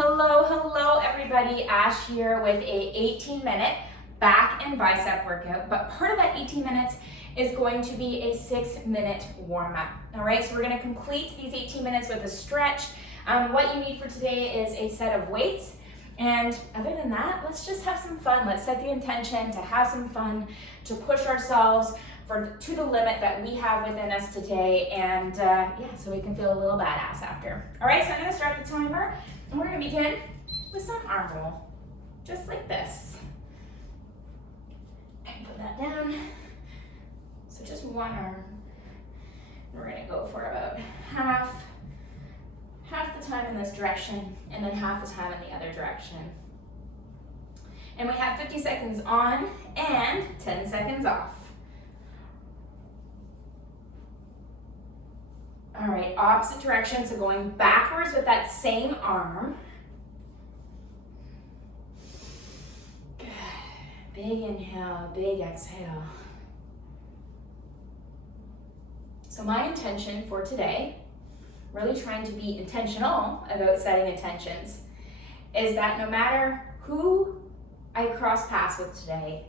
Hello everybody, Ash here with a 18-minute back and bicep workout, but part of that 18 minutes is going to be a 6-minute warm-up. All right, so we're gonna complete these 18 minutes with a stretch. What you need for today is a set of weights, and other than that, let's just have some fun. Let's set the intention to have some fun, to push ourselves to the limit that we have within us today, and so we can feel a little badass after. All right, so I'm gonna start the timer, and we're gonna begin with some arm roll, just like this. And put that down. So just one arm. We're gonna go for about half the time in this direction, and then half the time in the other direction. And we have 50 seconds on and 10 seconds off. All right, opposite direction, so going backwards with that same arm. Good. Big inhale, big exhale. So my intention for today, really trying to be intentional about setting intentions, is that no matter who I cross paths with today,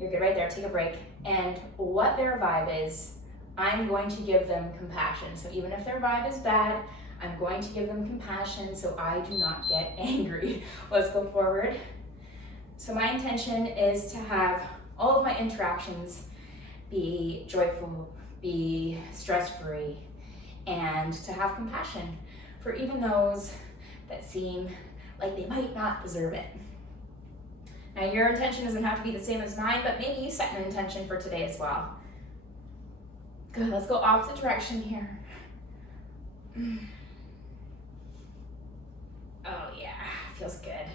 you're good right there, take a break, and what their vibe is, I'm going to give them compassion. So even if their vibe is bad, I'm going to give them compassion so I do not get angry. Let's go forward. So my intention is to have all of my interactions be joyful, be stress-free, and to have compassion for even those that seem like they might not deserve it. Now your intention doesn't have to be the same as mine, but maybe you set an intention for today as well. Good, let's go opposite direction here. Oh yeah, feels good.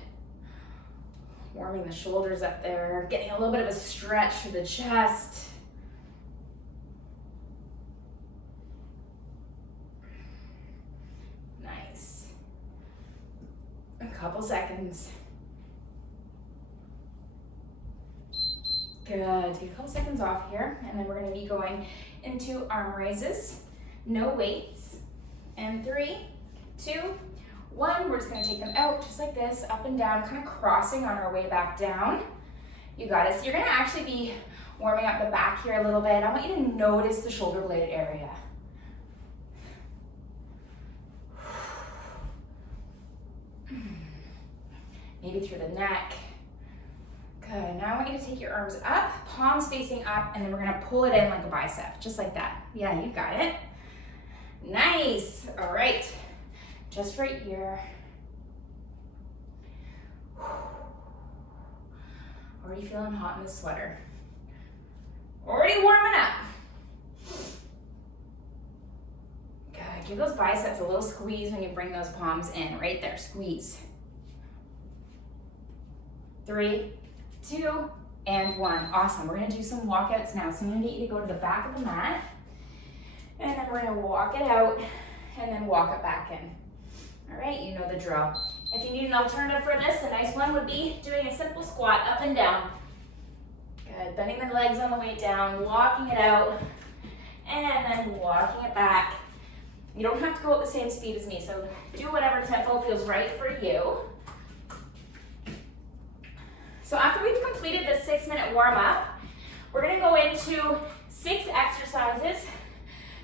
Warming the shoulders up there, getting a little bit of a stretch through the chest. Nice. A couple seconds. Good, take a couple seconds off here, and then we're gonna be going into arm raises, no weights, and 3, 2, 1, we're just gonna take them out just like this, up and down, kind of crossing on our way back down. You got it. So you're gonna actually be warming up the back here a little bit. I want you to notice the shoulder blade area. Maybe through the neck. Good, now I want you to take your arms up, palms facing up, and then we're gonna pull it in like a bicep, just like that. Yeah, you got it. Nice, all right. Just right here. Already feeling hot in the sweater. Already warming up. Good, give those biceps a little squeeze when you bring those palms in, right there, squeeze. 3, 2, and 1. Awesome. We're going to do some walkouts now. So I'm going to get you to go to the back of the mat, and then we're going to walk it out and then walk it back in. All right, you know the drill. If you need an alternative for this, a nice one would be doing a simple squat up and down. Good. Bending the legs on the way down, walking it out, and then walking it back. You don't have to go at the same speed as me, so do whatever tempo feels right for you. So after we've completed this 6-minute warm-up, we're gonna go into 6 exercises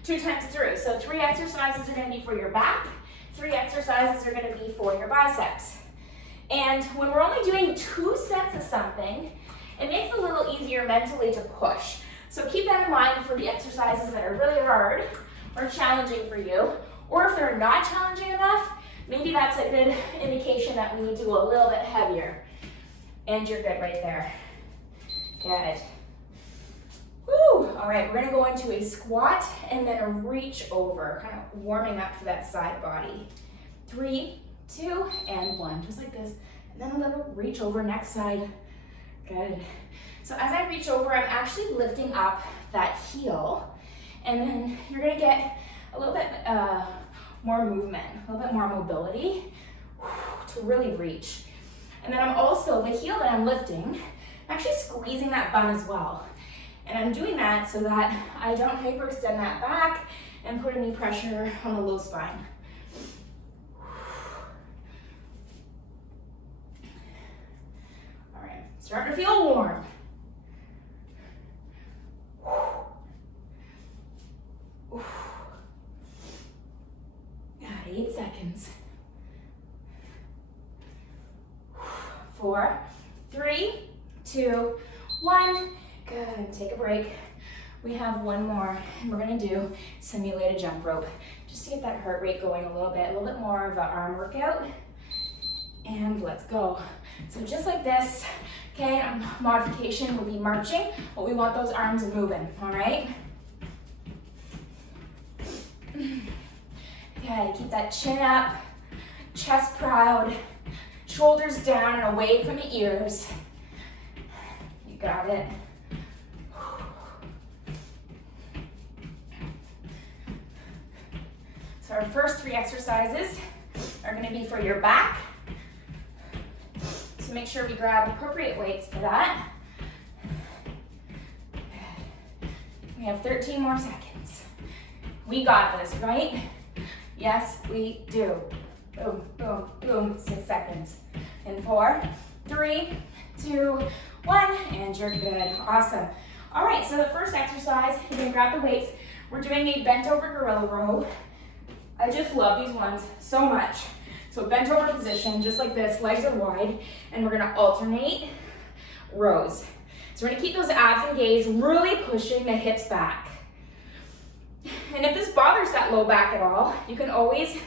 2 times through. So 3 exercises are gonna be for your back, 3 exercises are gonna be for your biceps. And when we're only doing 2 sets of something, it makes it a little easier mentally to push. So keep that in mind for the exercises that are really hard or challenging for you, or if they're not challenging enough, maybe that's a good indication that we need to go a little bit heavier. And you're good right there. Good. Woo! All right, we're gonna go into a squat and then a reach over, kind of warming up for that side body. 3, 2, and 1, just like this. And then a little reach over, next side. Good. So as I reach over, I'm actually lifting up that heel, and then you're gonna get a little bit more movement, a little bit more mobility to really reach. And then I'm also, the heel that I'm lifting, I'm actually squeezing that bum as well. And I'm doing that so that I don't hyperextend that back and put any pressure on the low spine. Starting to feel warm. Got 8 seconds. 4, 3, 2, 1. Good. Take a break. We have one more, and we're gonna do simulated jump rope, just to get that heart rate going a little bit more of an arm workout. And let's go. So just like this, okay, modification will be marching, but we want those arms moving, all right? Okay, keep that chin up, chest proud, shoulders down and away from the ears. You got it. So our first 3 exercises are going to be for your back. So make sure we grab appropriate weights for that. We have 13 more seconds. We got this, right? Yes, we do. Boom, boom, boom, 6 seconds. And 4, 3, 2, 1, and you're good. Awesome. All right, so the first exercise, you can grab the weights. We're doing a bent over gorilla row. I just love these ones so much. So bent over position, just like this, legs are wide, and we're gonna alternate rows. So we're gonna keep those abs engaged, really pushing the hips back. And if this bothers that low back at all, you can always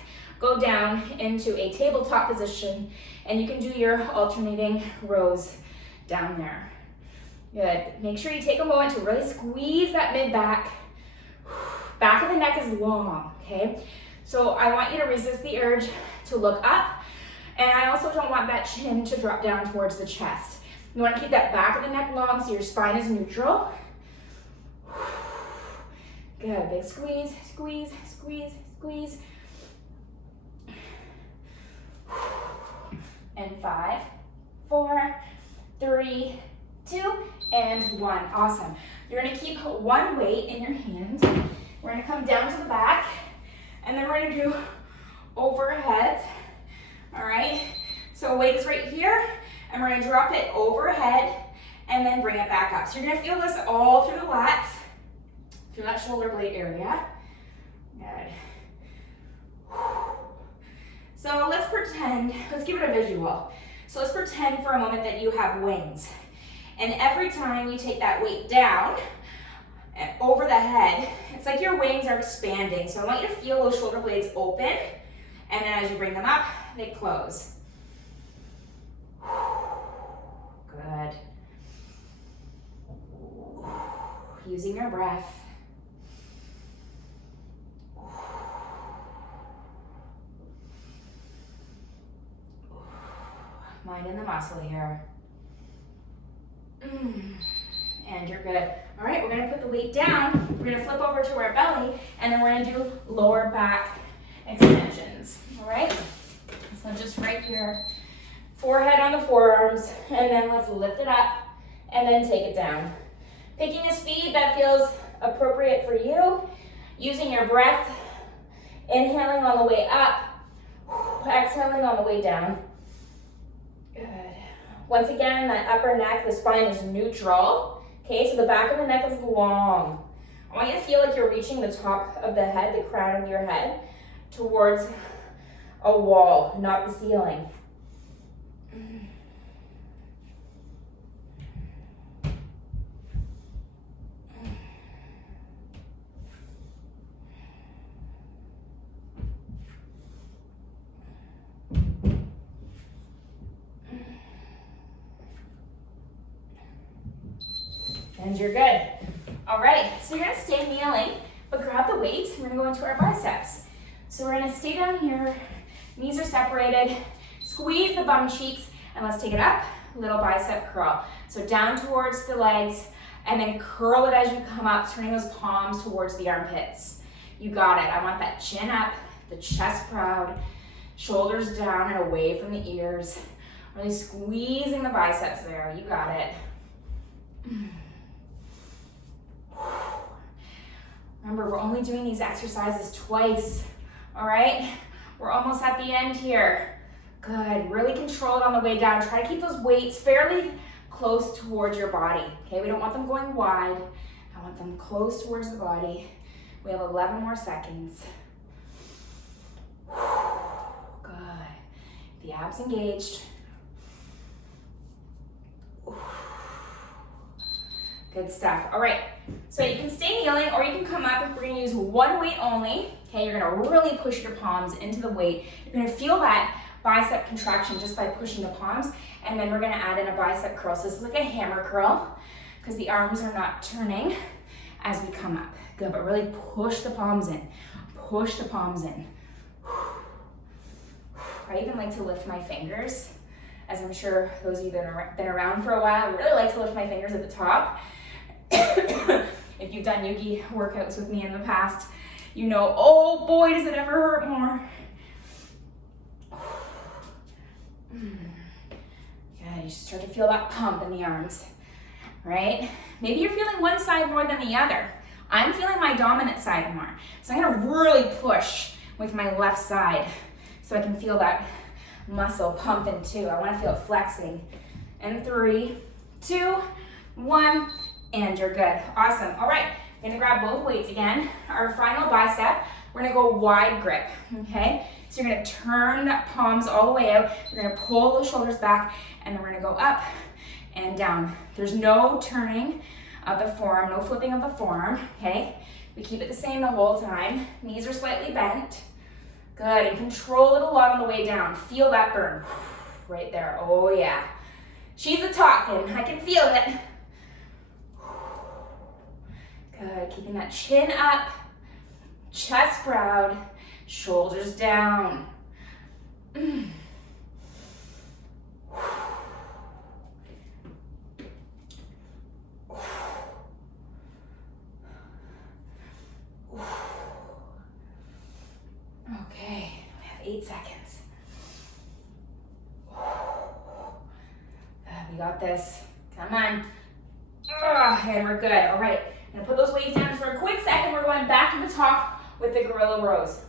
go down into a tabletop position, and you can do your alternating rows down there. Good. Make sure you take a moment to really squeeze that mid-back. Back of the neck is long, okay? So I want you to resist the urge to look up, and I also don't want that chin to drop down towards the chest. You want to keep that back of the neck long so your spine is neutral. Good, big squeeze, squeeze, squeeze, squeeze. And 5, 4, 3, 2, and 1. Awesome. You're gonna keep one weight in your hand. We're gonna come down to the back, and then we're gonna do overhead. All right, so weight is right here, and we're gonna drop it overhead, and then bring it back up. So you're gonna feel this all through the lats, through that shoulder blade area. Good. So let's pretend, let's give it a visual. So let's pretend for a moment that you have wings. And every time you take that weight down and over the head, it's like your wings are expanding. So I want you to feel those shoulder blades open, and then as you bring them up, they close. Good. Using your breath. Minding the muscle here. And you're good. All right, we're gonna put the weight down. We're gonna flip over to our belly, and then we're gonna do lower back extensions. All right? So just right here, forehead on the forearms, and then let's lift it up, and then take it down. Picking a speed that feels appropriate for you, using your breath, inhaling on the way up, exhaling on the way down. Good. Once again, that upper neck, the spine is neutral. Okay, so the back of the neck is long. I want you to feel like you're reaching the top of the head, the crown of your head, towards a wall, not the ceiling. And you're good. All right, so you're gonna stay kneeling, but grab the weights. We're gonna go into our biceps. So we're gonna stay down here, knees are separated, squeeze the bum cheeks, and let's take it up, little bicep curl. So down towards the legs, and then curl it as you come up, turning those palms towards the armpits. You got it. I want that chin up, the chest proud, shoulders down and away from the ears. Really squeezing the biceps there. You got it. Remember, we're only doing these exercises twice, all right? We're almost at the end here. Good, really control it on the way down. Try to keep those weights fairly close towards your body. Okay, we don't want them going wide. I want them close towards the body. We have 11 more seconds. Good. The abs engaged. Good stuff. All right, so you can stay kneeling or you can come up. We're gonna use one weight only. Okay, you're gonna really push your palms into the weight. You're gonna feel that bicep contraction just by pushing the palms, and then we're gonna add in a bicep curl. So this is like a hammer curl because the arms are not turning as we come up. Good, but really push the palms in. Push the palms in. I even like to lift my fingers, as I'm sure those of you that have been around for a while, I really like to lift my fingers at the top. If you've done yogi workouts with me in the past, you know, oh boy, does it ever hurt more. Yeah, you start to feel that pump in the arms, right? Maybe you're feeling one side more than the other. I'm feeling my dominant side more. So I'm gonna really push with my left side so I can feel that muscle pumping too. I wanna feel it flexing. And 3, 2, 1, and you're good. Awesome. All right, I'm gonna grab both weights again. Our final bicep, we're gonna go wide grip, okay? So you're gonna turn that palms all the way out. You're gonna pull those shoulders back, and then we're gonna go up and down. There's no turning of the forearm, no flipping of the forearm, okay? We keep it the same the whole time. Knees are slightly bent. Good, and control it a lot on the way down. Feel that burn right there. Oh yeah. She's a-talking, I can feel it. Good, keeping that chin up, chest proud, shoulders down. Okay, we have 8 seconds. We got this. Come on. And we're good. All right, I'm gonna put those weights down for a quick second. We're going back to the top with the gorilla rows.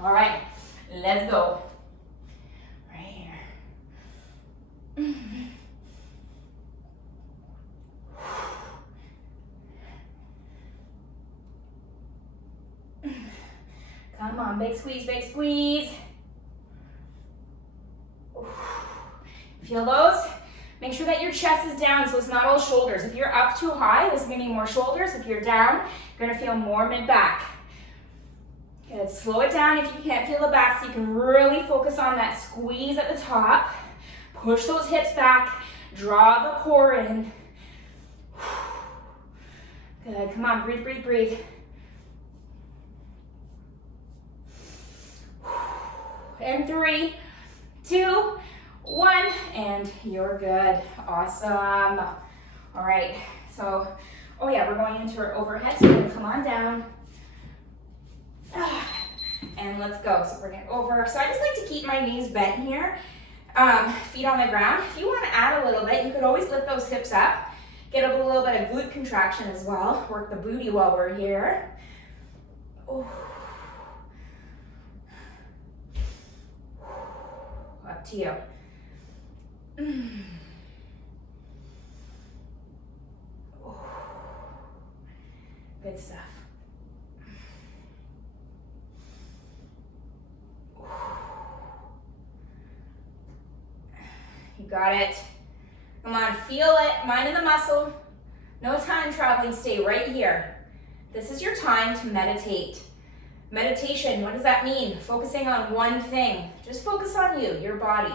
All right, let's go. Right here. Come on, big squeeze, big squeeze. Feel those? Make sure that your chest is down so it's not all shoulders. If you're up too high, this is gonna be more shoulders. If you're down, you're gonna feel more mid-back. Good, slow it down if you can't feel the back so you can really focus on that squeeze at the top. Push those hips back, draw the core in. Good, come on, breathe, breathe, breathe. And 3, 2, 1, and you're good. Awesome. All right, so, oh yeah, we're going into our overhead, so we're gonna come on down. And let's go. So we're going over. So I just like to keep my knees bent here, feet on the ground. If you want to add a little bit, you could always lift those hips up. Get a little bit of glute contraction as well. Work the booty while we're here. Ooh. Up to you. Good stuff. You got it. Come on, feel it, mind in the muscle. No time traveling, stay right here. This is your time to meditate. Meditation, what does that mean? Focusing on one thing. Just focus on you, your body.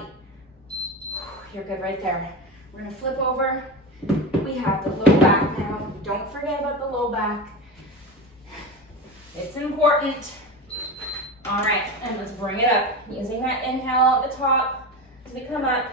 You're good right there. We're gonna flip over. We have the low back now. Don't forget about the low back. It's important. All right, and let's bring it up. Using that inhale at the top as we come up.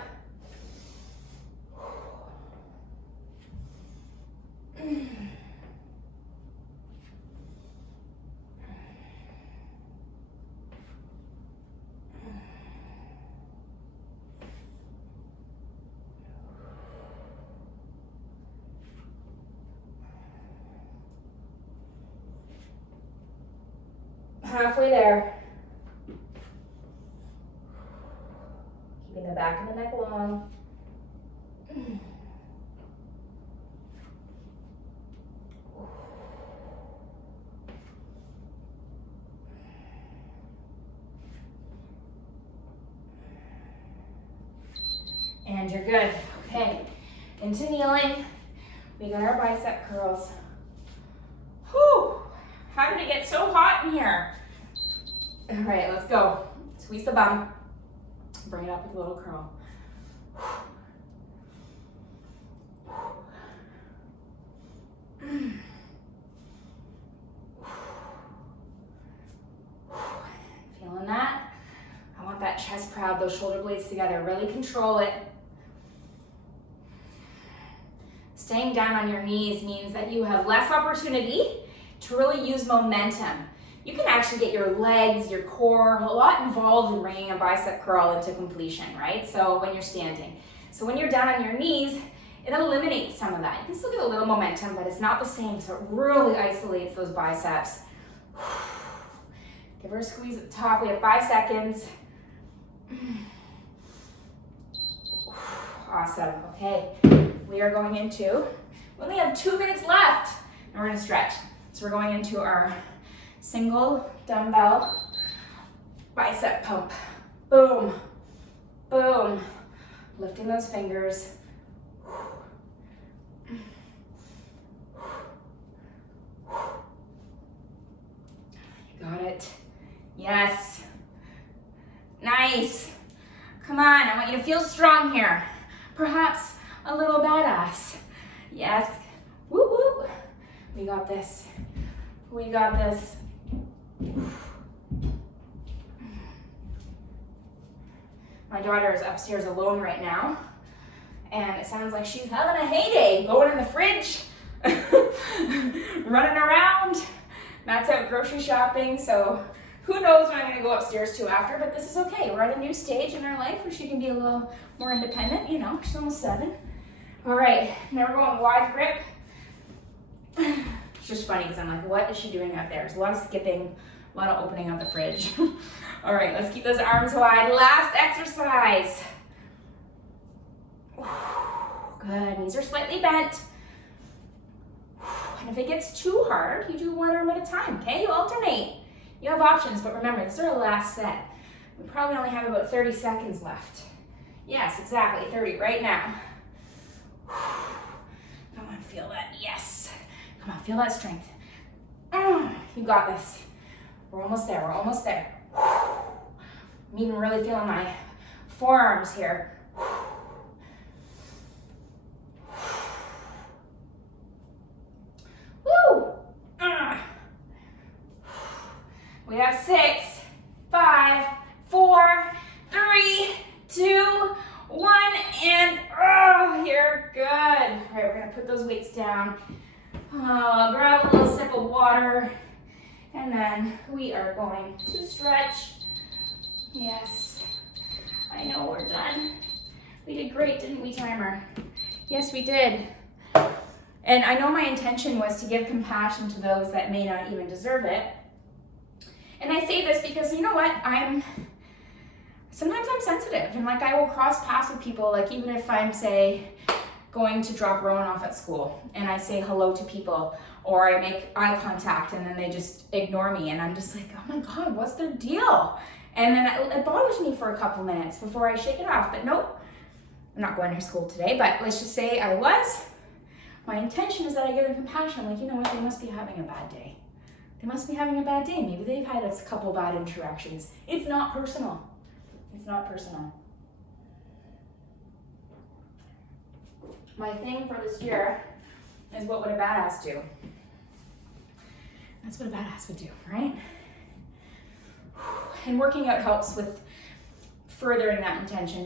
Halfway there. keeping the back of the neck long. And you're good. Okay, into kneeling. We got our bicep curls. Whew, how did it get so hot in here? All right, let's go. Squeeze the bum. Bring it up with a little curl. Feeling that? I want that chest proud, those shoulder blades together. Really control it. Staying down on your knees means that you have less opportunity to really use momentum. You can actually get your legs, your core, a lot involved in bringing a bicep curl into completion, right? So when you're standing. So when you're down on your knees, it eliminates some of that. You can still get a little momentum, but it's not the same, so it really isolates those biceps. Give her a squeeze at the top. We have 5 seconds. Awesome, okay. We are going into, we only have 2 minutes left, and we're gonna stretch. So we're going into our single dumbbell bicep pump. Boom, boom. Lifting those fingers. You got it. Yes. Nice. Come on, I want you to feel strong here. Perhaps a little badass. Yes. Woo woo. We got this. We got this. My daughter is upstairs alone right now, and it sounds like she's having a heyday, going in the fridge, running around. Matt's out grocery shopping, so who knows what I'm going to go upstairs to after, but this is okay. We're at a new stage in our life where she can be a little more independent. You know, she's almost 7. All right, now we're going wide grip. It's just funny because I'm like, what is she doing out there? There's a lot of skipping, a lot of opening up the fridge. All right, let's keep those arms wide. Last exercise. Good, knees are slightly bent. And if it gets too hard, you do one arm at a time, okay? You alternate. You have options, but remember, this is our last set. We probably only have about 30 seconds left. Yes, exactly, 30 right now. Come on, feel that, yes. Come on, feel that strength. You got this. We're almost there, we're almost there. I'm even really feeling my forearms here. Woo! We have 6, 5, 4, 3, 2, 1, and you're good. All right, we're gonna put those weights down. Grab a little sip of water, and then we are going to stretch. Yes, I know we're done. We did great, didn't we, timer? Yes, we did. And I know my intention was to give compassion to those that may not even deserve it. And I say this because, you know what, sometimes I'm sensitive, and like I will cross paths with people, like even if I'm, say, going to drop Rowan off at school, and I say hello to people, or I make eye contact, and then they just ignore me, and I'm just like, oh my God, what's their deal? And then it bothers me for a couple minutes before I shake it off, but nope, I'm not going to school today, but let's just say I was. My intention is that I give them compassion. I'm like, you know what, they must be having a bad day. They must be having a bad day. Maybe they've had a couple bad interactions. It's not personal. It's not personal. My thing for this year is, what would a badass do? That's what a badass would do, right? And working out helps with furthering that intention,